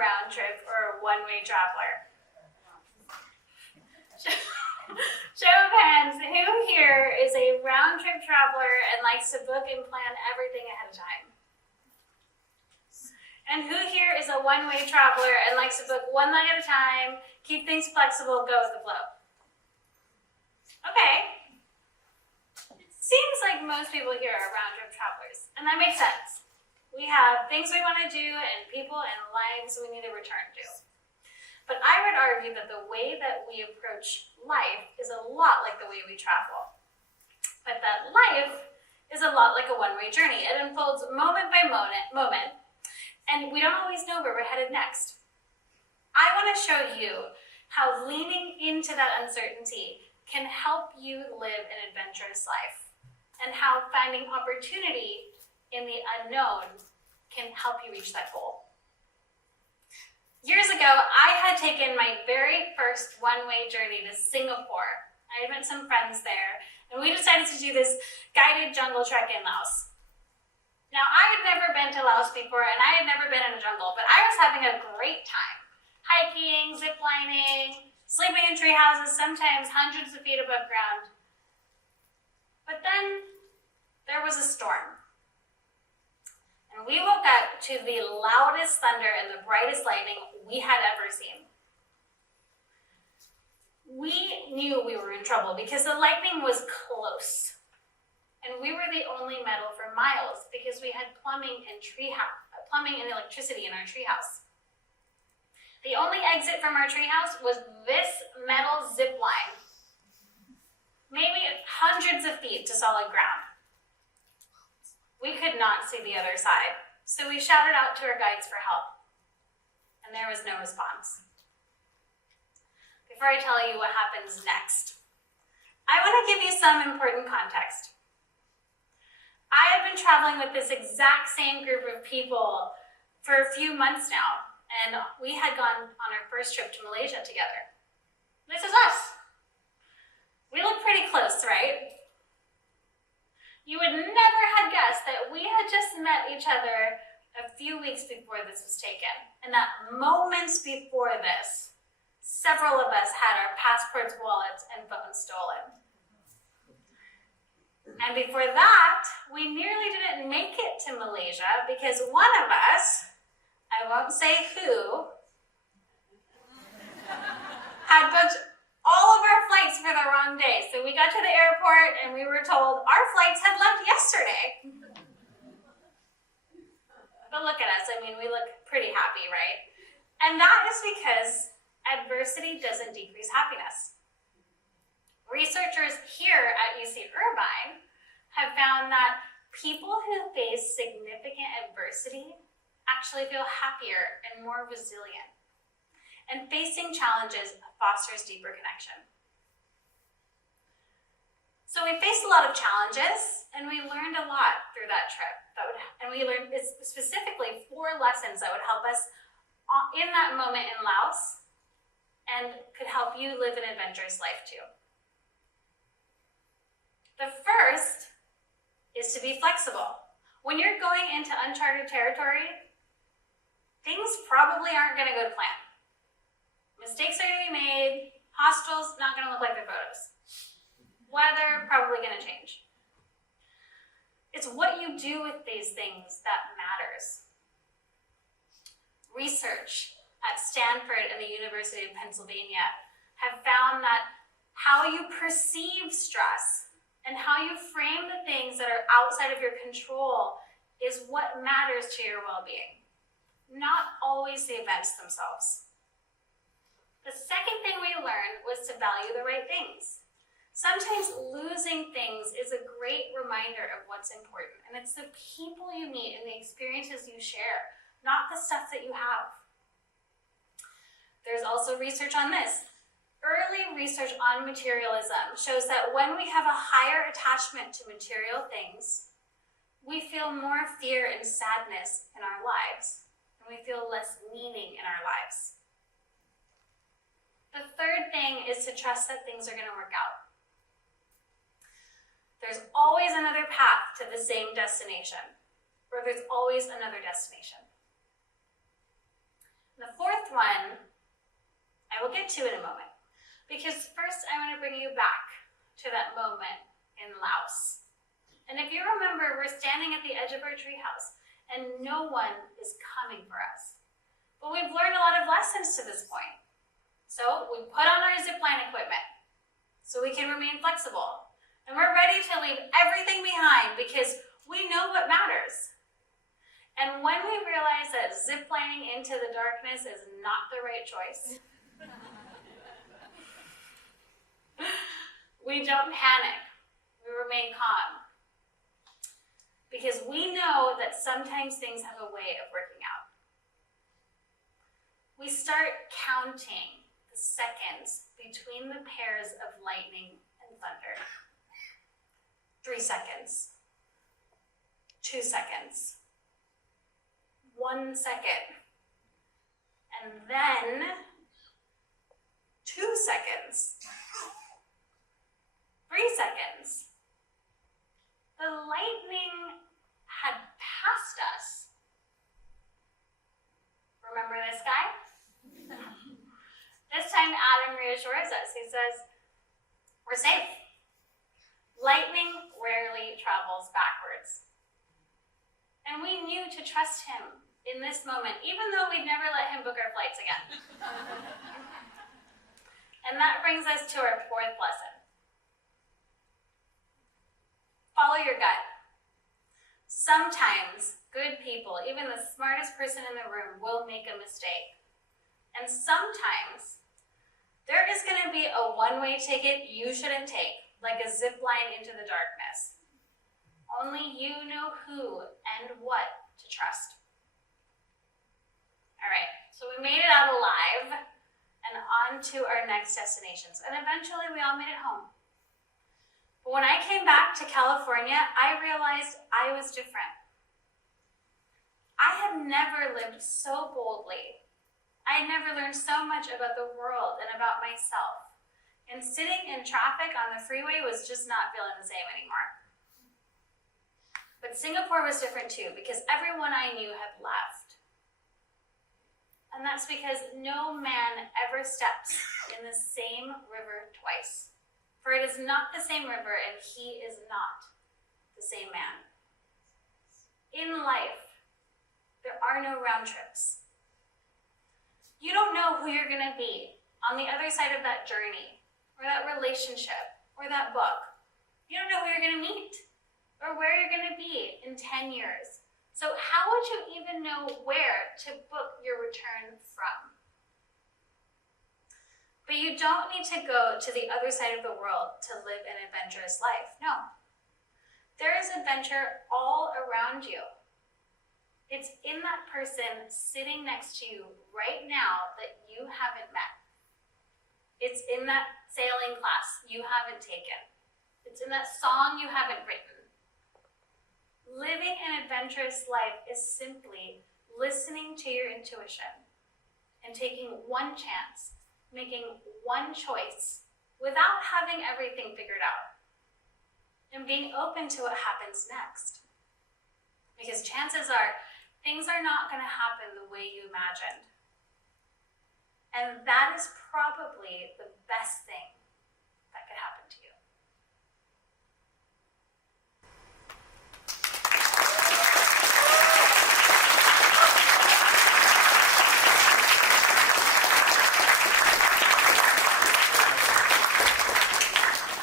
round trip or a one-way traveler? Show of hands, who here is a round trip traveler and likes to book and plan everything ahead of time? And who here is a one-way traveler and likes to book one leg at a time, keep things flexible, go with the flow? Okay. It seems like most people here are round trip travelers, and that makes sense. We have things we want to do and people and lives we need to return to. But I would argue that the way that we approach life is a lot like the way we travel. But that life is a lot like a one-way journey. It unfolds moment by moment, and we don't always know where we're headed next. I want to show you how leaning into that uncertainty can help you live an adventurous life, and how finding opportunity in the unknown can help you reach that goal. Years ago, I had taken my very first one-way journey to Singapore. I had met some friends there, and we decided to do this guided jungle trek in Laos. Now, I had never been to Laos before, and I had never been in a jungle, but I was having a great time. Hiking, ziplining, sleeping in tree houses, sometimes hundreds of feet above ground. But then, there was a storm. And we woke up to the loudest thunder and the brightest lightning we had ever seen. We knew we were in trouble because the lightning was close. And we were the only metal for miles because we had plumbing and electricity in our treehouse. The only exit from our treehouse was this metal zip line, maybe hundreds of feet to solid ground. We could not see the other side, so we shouted out to our guides for help, and there was no response. Before I tell you what happens next, I want to give you some important context. I have been traveling with this exact same group of people for a few months now, and we had gone on our first trip to Malaysia together. This is us. We look pretty close, right? You would never have guessed that we had just met each other a few weeks before this was taken, and that moments before this, several of us had our passports, wallets, and phones stolen. And before that, we nearly didn't make it to Malaysia because one of us, I won't say who, had booked all of our flights for the wrong day. So we got to the airport and we were told our flights had left yesterday. But look at us, I mean, we look pretty happy, right? And that is because adversity doesn't decrease happiness. Researchers here at UC Irvine have found that people who face significant adversity actually feel happier and more resilient. And facing challenges fosters deeper connection. So we faced a lot of challenges, and we learned a lot through that trip. And we learned specifically 4 lessons that would help us in that moment in Laos and could help you live an adventurous life too. The first is to be flexible. When you're going into uncharted territory, things probably aren't going to go to plan. Mistakes are going to be made, hostels not going to look like their photos. Weather probably going to change. It's what you do with these things that matters. Research at Stanford and the University of Pennsylvania have found that how you perceive stress and how you frame the things that are outside of your control is what matters to your well-being, not always the events themselves. The second thing we learned was to value the right things. Sometimes losing things is a great reminder of what's important, and it's the people you meet and the experiences you share, not the stuff that you have. There's also research on this. Early research on materialism shows that when we have a higher attachment to material things, we feel more fear and sadness in our lives, and we feel less meaning in our lives. The third thing is to trust that things are going to work out. There's always another path to the same destination, or there's always another destination. The fourth one, I will get to in a moment. Because first, I want to bring you back to that moment in Laos. And if you remember, we're standing at the edge of our treehouse, and no one is coming for us. But we've learned a lot of lessons to this point. So we put on our zipline equipment so we can remain flexible. And we're ready to leave everything behind because we know what matters. And when we realize that ziplining into the darkness is not the right choice, we don't panic. We remain calm. Because we know that sometimes things have a way of working out. We start counting the seconds between the pairs of lightning and thunder. 3 seconds. 2 seconds. 1 second. And then 2 seconds. 3 seconds. The lightning had passed us. Remember this guy? This time Adam reassures us. He says, we're safe. Lightning rarely travels backwards. And we knew to trust him in this moment, even though we'd never let him book our flights again. And that brings us to our fourth lesson. Follow your gut. Sometimes good people, even the smartest person in the room, will make a mistake. And sometimes there is going to be a one-way ticket you shouldn't take, like a zip line into the darkness. Only you know who and what to trust. All right, so we made it out alive and on to our next destinations. And eventually we all made it home. But when I came back to California, I realized I was different. I had never lived so boldly. I had never learned so much about the world and about myself. And sitting in traffic on the freeway was just not feeling the same anymore. But Singapore was different too, because everyone I knew had left. And that's because no man ever steps in the same river twice. For it is not the same river, and he is not the same man. In life, there are no round trips. You don't know who you're going to be on the other side of that journey, or that relationship, or that book. You don't know who you're going to meet, or where you're going to be in 10 years. So how would you even know where to book your return from? But you don't need to go to the other side of the world to live an adventurous life. No. There is adventure all around you. It's in that person sitting next to you right now that you haven't met. It's in that sailing class you haven't taken. It's in that song you haven't written. Living an adventurous life is simply listening to your intuition and taking one chance, making one choice without having everything figured out, and being open to what happens next. Because chances are, things are not going to happen the way you imagined. And that is probably the best thing that could happen to you.